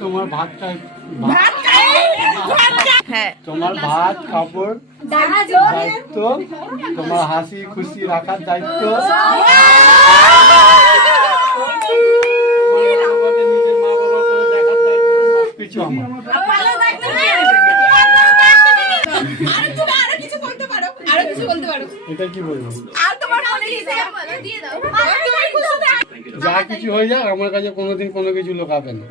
তোমার ভাত তোমার ভাত কাপড় দায়িত্ব, তোমার হাসি খুশি রাখার দায়িত্ব, নিজের মা বাবা করে দেখার দায়িত্ব, সবকিছু আমার। এটা কি বলবো? যা কিছু হয়ে যাক, আমার কাছে কোনোদিন কোনো কিছু লোকাবে না।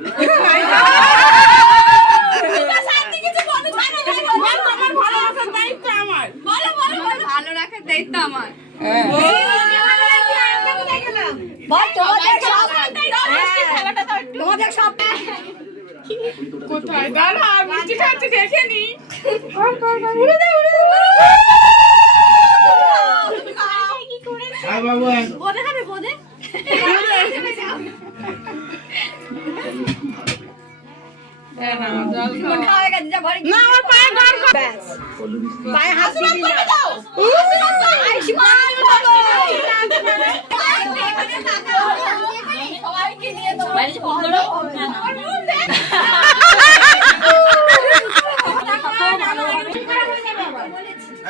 ভালো রাখার দায়িত্ব আমার। কোথায় দাঁড়া, মিষ্টি খাচ্ছি দেখে নি। বোধে খাবে বোধে।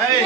এই